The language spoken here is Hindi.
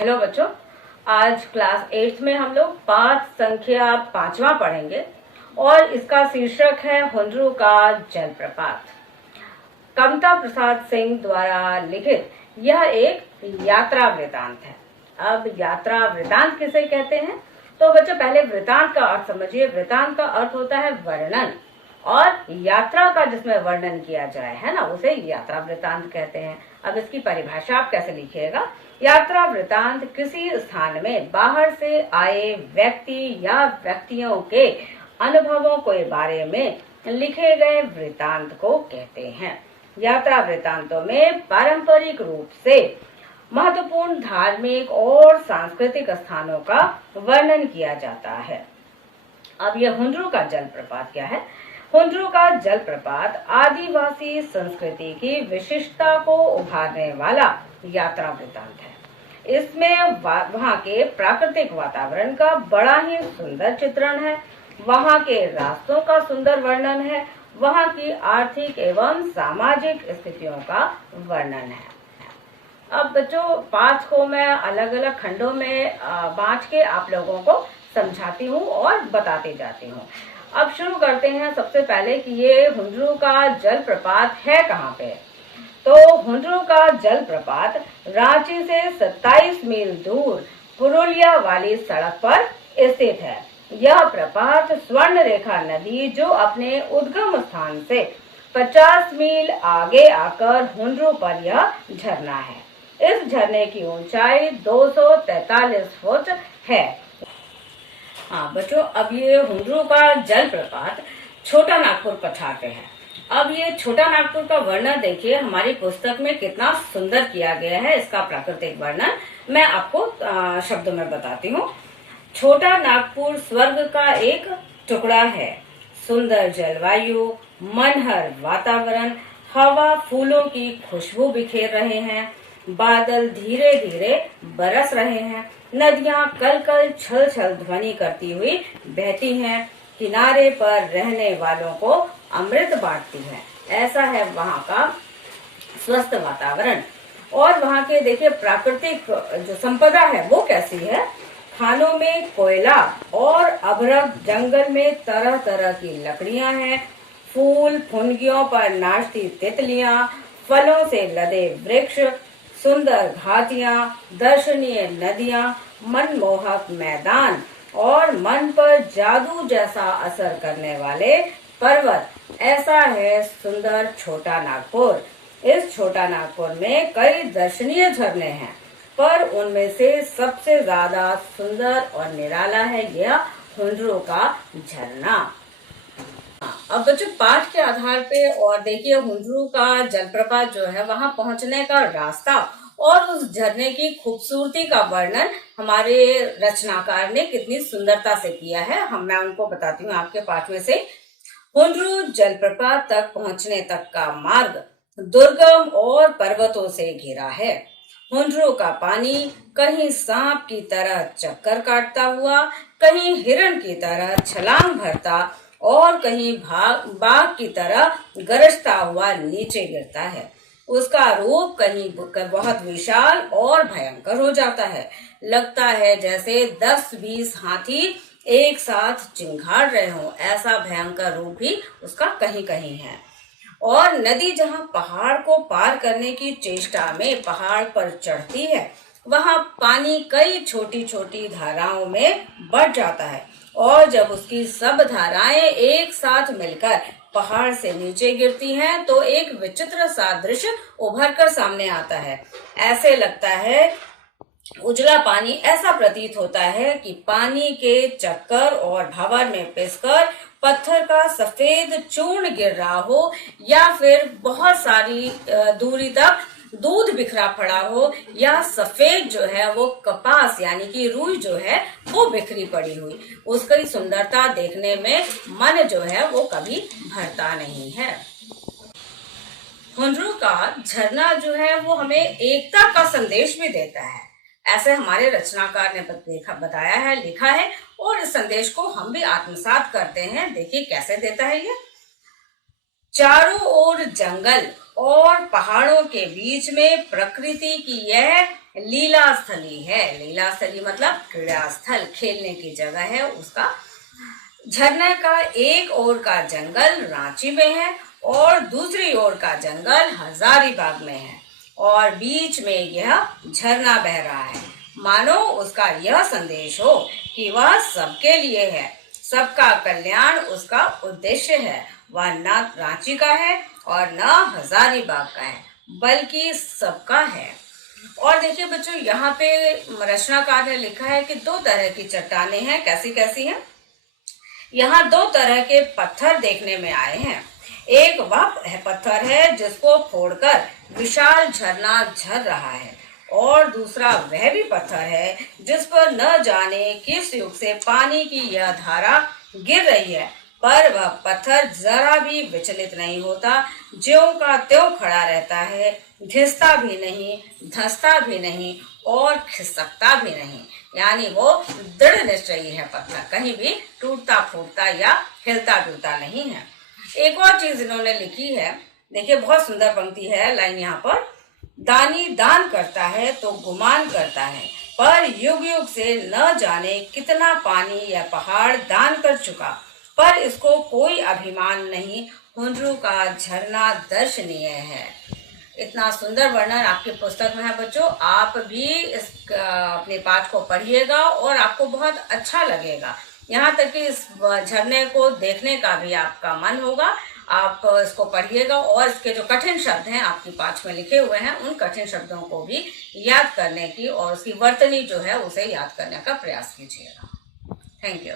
हेलो बच्चों, आज क्लास 8th में हम लोग पाठ संख्या 5वां पढ़ेंगे और इसका शीर्षक है हुंड्रू का जलप्रपात। कमता प्रसाद सिंह द्वारा लिखित यह एक यात्रा वृतांत है। अब यात्रा वृतांत किसे कहते हैं? तो बच्चों पहले वृतांत का अर्थ समझिए। वृतांत का अर्थ होता है वर्णन, और यात्रा का जिसमें वर्णन किया जाए है ना, उसे यात्रा वृतांत कहते हैं। अब इसकी परिभाषा आप कैसे लिखिएगा? यात्रा वृतांत किसी स्थान में बाहर से आए व्यक्ति या व्यक्तियों के अनुभवों के बारे में लिखे गए वृतांत को कहते हैं। यात्रा वृतांतों में पारंपरिक रूप से महत्वपूर्ण धार्मिक और सांस्कृतिक स्थानों का वर्णन किया जाता है। अब यह हुंड्रू का जलप्रपात क्या है? हुंड्रू का जलप्रपात आदिवासी संस्कृति की विशिष्टता को उभारने वाला यात्रा वृतांत है। इसमें वहाँ के प्राकृतिक वातावरण का बड़ा ही सुंदर चित्रण है, वहाँ के रास्तों का सुंदर वर्णन है, वहाँ की आर्थिक एवं सामाजिक स्थितियों का वर्णन है। अब बच्चों पाठ को मैं अलग अलग खंडों में बांट के आप लोगों को समझाती हूँ और बताती जाती हूँ। अब शुरू करते हैं सबसे पहले कि ये हुंड्रू का जलप्रपात है कहाँ पे। तो हुंड्रू का जलप्रपात रांची से 27 मील दूर पुरुलिया वाली सड़क पर स्थित है। यह प्रपात स्वर्ण रेखा नदी जो अपने उद्गम स्थान से 50 मील आगे आकर हुंड्रू पर यह झरना है। इस झरने की ऊंचाई 243 फुट है। हाँ बच्चों, अब ये हुंड्रू का जलप्रपात छोटा नागपुर पठार पे है। अब ये छोटा नागपुर का वर्णन देखिए, हमारी पुस्तक में कितना सुंदर किया गया है। इसका प्राकृतिक वर्णन मैं आपको शब्दों में बताती हूँ। छोटा नागपुर स्वर्ग का एक टुकड़ा है। सुंदर जलवायु, मनहर वातावरण, हवा फूलों की खुशबू बिखेर रहे हैं, बादल धीरे धीरे बरस रहे हैं, नदियां कल कल छल छल ध्वनि करती हुई बहती हैं, किनारे पर रहने वालों को अमृत बांटती है। ऐसा है वहाँ का स्वस्थ वातावरण। और वहाँ के देखिए प्राकृतिक जो संपदा है वो कैसी है। खानों में कोयला और अभ्रक, जंगल में तरह तरह की लकड़ियां हैं, फूल फुनगियों पर नाचती तितलियां, फलों से लदे वृक्ष, सुंदर घाटियां, दर्शनीय नदियां, मनमोहक मैदान और मन पर जादू जैसा असर करने वाले पर्वत। ऐसा है सुंदर छोटा नागपुर। इस छोटा नागपुर में कई दर्शनीय झरने हैं, पर उनमें से सबसे ज्यादा सुंदर और निराला है यह हुंड्रू का झरना। अब बच्चों पाठ के आधार पे और देखिए हुंड्रू का जलप्रपात जो है वहां पहुंचने का रास्ता और उस झरने की खूबसूरती का वर्णन हमारे रचनाकार ने कितनी सुंदरता से किया है। मैं उनको बताती हूँ आपके पाठ में से। हुंड्रू जलप्रपात तक पहुंचने तक का मार्ग दुर्गम और पर्वतों से घिरा है। हुंड्रू का पानी कहीं सांप की तरह चक्कर काटता हुआ, कहीं हिरण की तरह छलांग भरता और कहीं बाघ की तरह गरजता हुआ नीचे गिरता है। उसका रूप कहीं बहुत विशाल और भयंकर हो जाता है। लगता है जैसे 10-20 हाथी एक साथ चिंघाड़ रहे हों। ऐसा भयंकर रूप भी उसका कहीं कहीं है। और नदी जहाँ पहाड़ को पार करने की चेष्टा में पहाड़ पर चढ़ती है, वहाँ पानी कई छोटी छोटी धाराओं में बढ़ जाता है, और जब उसकी सब धाराएं एक साथ मिलकर पहाड़ से नीचे गिरती हैं तो एक विचित्र सा दृश्य उभर कर सामने आता है। ऐसे लगता है उजला पानी, ऐसा प्रतीत होता है कि पानी के चक्कर और भंवर में पिसकर पत्थर का सफेद चूर्ण गिर रहा हो, या फिर बहुत सारी दूरी तक दूध बिखरा पड़ा हो, या सफेद जो है वो कपास यानी कि रुई जो है वो बिखरी पड़ी हुई। उसकी सुंदरता देखने में मन जो है वो कभी भरता नहीं है। हुंड्रू का झरना जो है वो हमें एकता का संदेश भी देता है, ऐसे हमारे रचनाकार ने बताया है, लिखा है, और इस संदेश को हम भी आत्मसात करते हैं। देखिए कैसे देता है ये। चारों ओर जंगल और पहाड़ों के बीच में प्रकृति की यह लीला स्थली है। लीला स्थली मतलब क्रीड़ा स्थल, खेलने की जगह है उसका। झरने का एक ओर का जंगल रांची में है और दूसरी ओर का जंगल हजारीबाग में है और बीच में यह झरना बह रहा है। मानो उसका यह संदेश हो कि वह सबके लिए है, सबका कल्याण उसका उद्देश्य है। वह न रांची का है और न हजारीबाग का है, बल्कि सबका है। और देखिए बच्चों, यहाँ पे रचनाकार ने लिखा है कि दो तरह की चट्टानें हैं। कैसी कैसी हैं? यहाँ दो तरह के पत्थर देखने में आए हैं। एक वह पत्थर है जिसको फोड़कर विशाल झरना झर रहा है और दूसरा वह भी पत्थर है जिस पर न जाने किस युग से पानी की यह धारा गिर रही है, पर वह पत्थर जरा भी विचलित नहीं होता, ज्यों का त्यों खड़ा रहता है, घिसता भी नहीं, धंसता भी नहीं और खिसकता भी नहीं। यानी वो दृढ़ निश्चयी है पत्थर, कहीं भी टूटता फूटता या हिलता डुलता नहीं है। एक और चीज इन्होंने लिखी है, देखिए बहुत सुंदर पंक्ति है, लाइन यहाँ पर। दानी दान करता है तो गुमान करता है, पर युग युग से न जाने कितना पानी या पहाड़ दान कर चुका, पर इसको कोई अभिमान नहीं, हुंड्रू का झरना दर्शनीय है। इतना सुंदर वर्णन आपकी पुस्तक में है बच्चों। आप भी इस अपने पाठ को पढ़िएगा और आपको बहुत अच्छा लगेगा। यहाँ तक कि इस झरने को देखने का भी आपका मन होगा। आप इसको पढ़िएगा और इसके जो कठिन शब्द हैं आपकी पाठ में लिखे हुए हैं, उन कठिन शब्दों को भी याद करने की और उसकी वर्तनी जो है उसे याद करने का प्रयास कीजिएगा। Thank you.